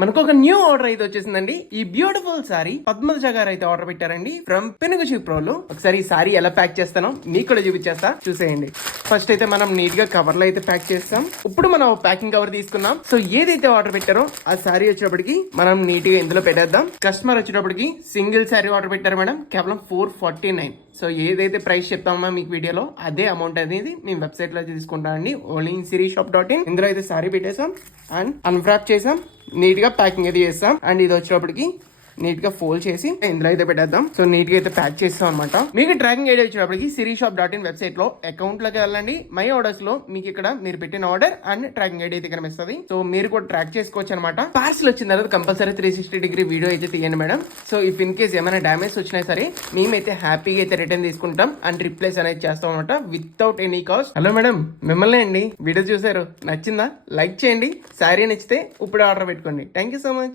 మనకు ఒక new order అయితే వచ్చేసిందండి. ఈ బ్యూటిఫుల్ సారీ పద్మజ గారు అయితే ఆర్డర్ పెట్టారండి ఫ్రమ్ పెనుగు ప్రోలో. ఒకసారి ఈ సారీ ఎలా ప్యాక్ చేస్తానో మీకు కూడా చూపించేస్తా, చూసేయండి. ఫస్ట్ అయితే మనం నీట్ గా కవర్ లో అయితే ప్యాక్ చేస్తాం. ఇప్పుడు మనం ప్యాకింగ్ కవర్ తీసుకున్నాం. సో ఏదైతే ఆర్డర్ పెట్టారో ఆ సారీ వచ్చేటప్పటికి మనం నీట్ గా ఇందులో పెట్టేద్దాం. కస్టమర్ వచ్చేటప్పటికి సింగిల్ సారీ ఆర్డర్ పెట్టారు మేడం, కేవలం 449. సో ఏదైతే ప్రైస్ చెప్తామో మీకు వీడియోలో అదే అమౌంట్ అనేది మేము వెబ్సైట్ లో తీసుకుంటామండి, ఓన్లీ sirisshop.in. ఇందులో అయితే సారీ పెట్టేసాం అండ్ అన్వ్రాప్ చేసాం, నీట్ గా ప్యాకింగ్ అయితే చేస్తాం. అండ్ ఇది వచ్చేటప్పటికి నీట్ గా ఫోల్డ్ చేసి ఇందులో అయితే పెట్టేద్దాం. సో నీట్ గా అయితే ప్యాక్ చేస్తాం అనమాట. మీకు ట్రాకింగ్ ఐడియా వచ్చినప్పటికి sirisshop.in వెబ్సైట్ లో అకౌంట్ లోకి వెళ్ళండి. మై ఆర్డర్స్ లో మీకు ఇక్కడ మీరు పెట్టిన ఆర్డర్ అండ్ ట్రాకింగ్ ఐడి అయితే కనిపిస్తుంది. సో మీరు కూడా ట్రాక్ చేసుకోవచ్చు అనమాట. పార్సల్ వచ్చిన తర్వాత కంపల్సరీ 360 వీడియో అయితే తీయండి madam. So if in case ఏమైనా డ్యామేజ్ వచ్చినా సరే మేమైతే హ్యాపీగా అయితే రిటర్న్ తీసుకుంటాం అండ్ రిప్లేస్ అనేది చేస్తాం అనమాట, without any cost. Hello madam, మిమ్మల్ని అండి. వీడియో చూసారు, నచ్చిందా? లైక్ చేయండి. శారీ నచ్చితే ఇప్పుడు ఆర్డర్ పెట్టుకోండి. Thank you so much.